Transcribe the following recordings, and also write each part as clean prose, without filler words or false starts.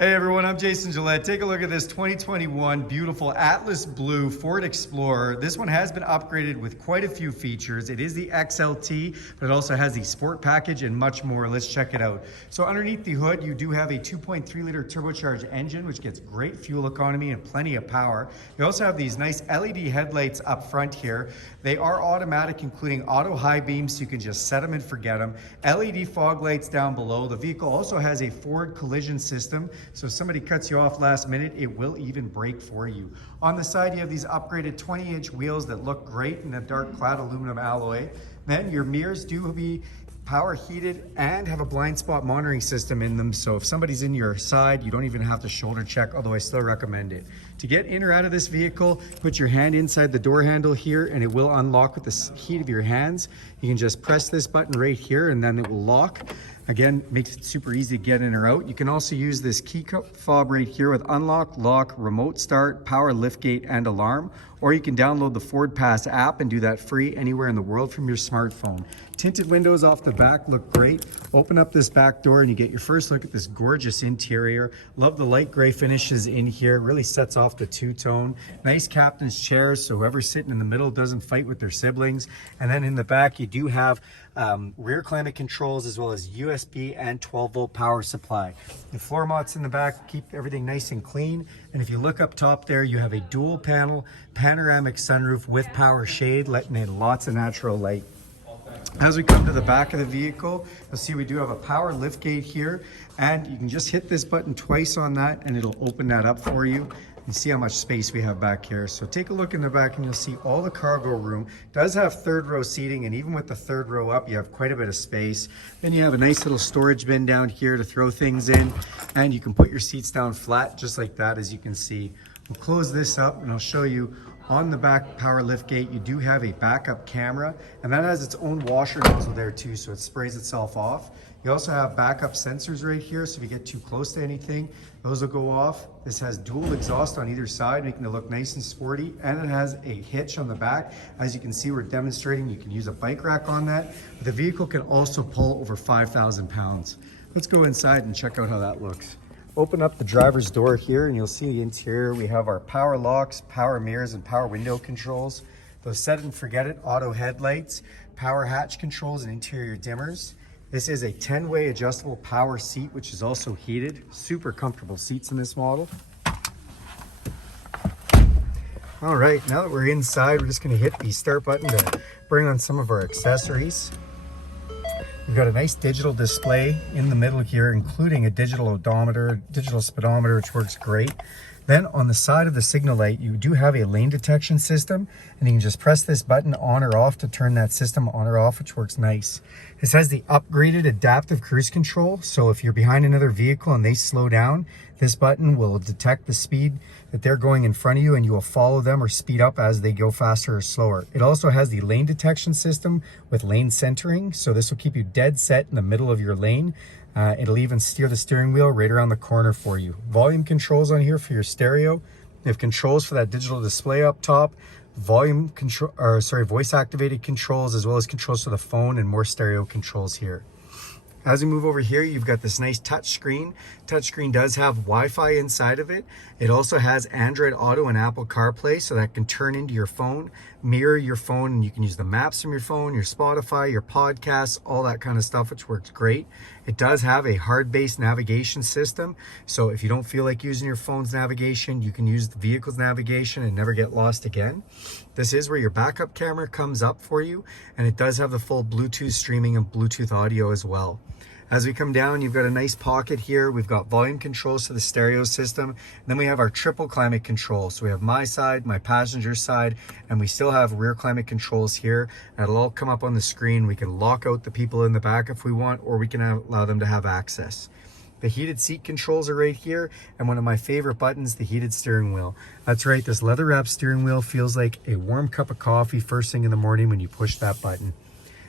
Hey everyone, I'm Jason Gillette. Take a look at this 2021 beautiful Atlas Blue Ford Explorer. This one has been upgraded with quite a few features. It is the XLT, but it also has the Sport package and much more. Let's check it out. So underneath the hood, you do have a 2.3 liter turbocharged engine, which gets great fuel economy and plenty of power. You also have these nice LED headlights up front here. They are automatic, including auto high beams, so you can just set them and forget them. LED fog lights down below. The vehicle also has a Ford collision system. So if somebody cuts you off last minute, it will even brake for you. On the side, you have these upgraded 20-inch wheels that look great in a dark clad aluminum alloy. Then your mirrors do be power heated and have a blind spot monitoring system in them. So if somebody's in your side, you don't even have to shoulder check, although I still recommend it. To get in or out of this vehicle, put your hand inside the door handle here and it will unlock with the heat of your hands. You can just press this button right here and then it will lock. Again, makes it super easy to get in or out. You can also use this key fob right here with unlock, lock, remote start, power liftgate, and alarm. Or you can download the Ford Pass app and do that free anywhere in the world from your smartphone. Tinted windows off the back look great. Open up this back door and you get your first look at this gorgeous interior. Love the light gray finishes in here. Really sets off the two-tone. Nice captain's chairs, so whoever's sitting in the middle doesn't fight with their siblings. And then in the back, you do have rear climate controls as well as USB and 12-volt power supply. The floor mats in the back keep everything nice and clean. And if you look up top there, you have a dual panel panoramic sunroof with power shade, letting in lots of natural light. As we come to the back of the vehicle, you'll see we do have a power liftgate here, and you can just hit this button twice on that and it'll open that up for you. And see how much space we have back here. So take a look in the back and you'll see all the cargo room. It does have third row seating, and even with the third row up, you have quite a bit of space. Then you have a nice little storage bin down here to throw things in, and you can put your seats down flat just like that, as you can see. We'll close this up and I'll show you on the back power liftgate, you do have a backup camera, and that has its own washer nozzle there too, so it sprays itself off. You also have backup sensors right here, so if you get too close to anything, those will go off. This has dual exhaust on either side, making it look nice and sporty, and it has a hitch on the back. As you can see, we're demonstrating you can use a bike rack on that. But the vehicle can also pull over 5,000 pounds. Let's go inside and check out how that looks. Open up the driver's door here and you'll see the interior. We have our power locks, power mirrors, and power window controls. Those set and forget it auto headlights, power hatch controls, and interior dimmers. This is a 10-way adjustable power seat, which is also heated. Super comfortable seats in this model. All right, now that we're inside, we're just gonna hit the start button to bring on some of our accessories. We've got a nice digital display in the middle here, including a digital odometer, digital speedometer, which works great. Then on the side of the signal light, you do have a lane detection system, and you can just press this button on or off to turn that system on or off, which works nice. This has the upgraded adaptive cruise control, so if you're behind another vehicle and they slow down, this button will detect the speed that they're going in front of you, and you will follow them or speed up as they go faster or slower. It also has the lane detection system with lane centering, so this will keep you dead set in the middle of your lane. It'll even steer the steering wheel right around the corner for you. Volume controls on here for your stereo. You have controls for that digital display up top, volume control, voice activated controls, as well as controls for the phone, and more stereo controls here. As we move over here, you've got this nice touch screen. Touchscreen does have Wi-Fi inside of it. It also has Android Auto and Apple CarPlay, so that can turn into your phone, mirror your phone, and you can use the maps from your phone, your Spotify, your podcasts, all that kind of stuff, which works great. It does have a hard-based navigation system, so if you don't feel like using your phone's navigation, you can use the vehicle's navigation and never get lost again. This is where your backup camera comes up for you, and it does have the full Bluetooth streaming and Bluetooth audio as well. As we come down, you've got a nice pocket here. We've got volume controls to the stereo system. And then we have our triple climate control. So we have my side, my passenger side, and we still have rear climate controls here. That'll all come up on the screen. We can lock out the people in the back if we want, or we can allow them to have access. The heated seat controls are right here, and one of my favorite buttons, the heated steering wheel. That's right, this leather wrapped steering wheel feels like a warm cup of coffee first thing in the morning when you push that button.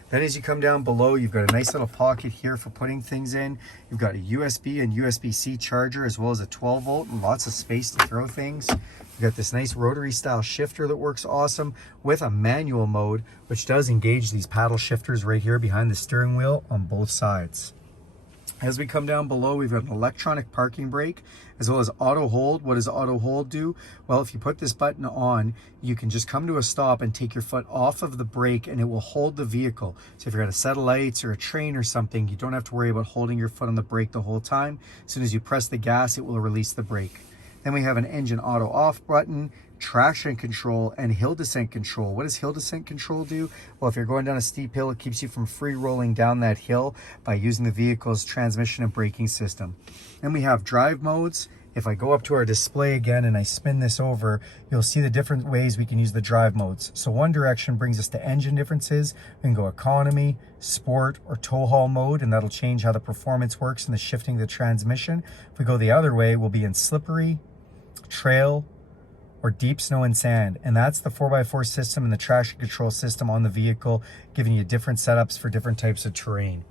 Then as you come down below, you've got a nice little pocket here for putting things in. You've got a USB and USB-C charger, as well as a 12-volt and lots of space to throw things. You've got this nice rotary style shifter that works awesome with a manual mode, which does engage these paddle shifters right here behind the steering wheel on both sides. As we come down below, we've got an electronic parking brake as well as auto hold. What does auto hold do? Well, if you put this button on, you can just come to a stop and take your foot off of the brake and it will hold the vehicle. So if you're at a set of lights or a train or something, you don't have to worry about holding your foot on the brake the whole time. As soon as you press the gas, it will release the brake. Then we have an engine auto off button, traction control, and hill descent control. What does hill descent control do? Well, if you're going down a steep hill, it keeps you from free rolling down that hill by using the vehicle's transmission and braking system. Then we have drive modes. If I go up to our display again and I spin this over, you'll see the different ways we can use the drive modes. So one direction brings us to engine differences. We can go economy, sport, or tow haul mode, and that'll change how the performance works and the shifting of the transmission. If we go the other way, we'll be in slippery, trail, or deep snow and sand. And that's the 4x4 system and the traction control system on the vehicle, giving you different setups for different types of terrain.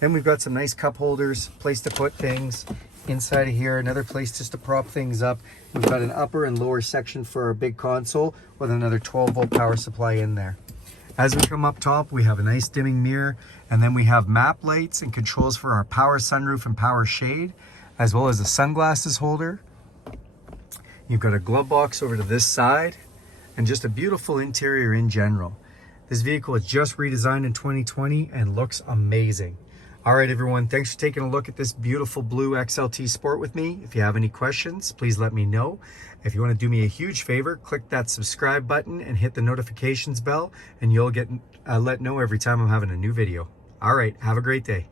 Then we've got some nice cup holders, place to put things. Inside of here, another place just to prop things up. We've got an upper and lower section for our big console with another 12-volt power supply in there. As we come up top, we have a nice dimming mirror, and then we have map lights and controls for our power sunroof and power shade, as well as a sunglasses holder. You've got a glove box over to this side, and just a beautiful interior in general. This vehicle was just redesigned in 2020 and looks amazing. All right, everyone, thanks for taking a look at this beautiful blue XLT Sport with me. If you have any questions, please let me know. If you want to do me a huge favor, click that subscribe button and hit the notifications bell, and you'll get let know every time I'm having a new video. All right, have a great day.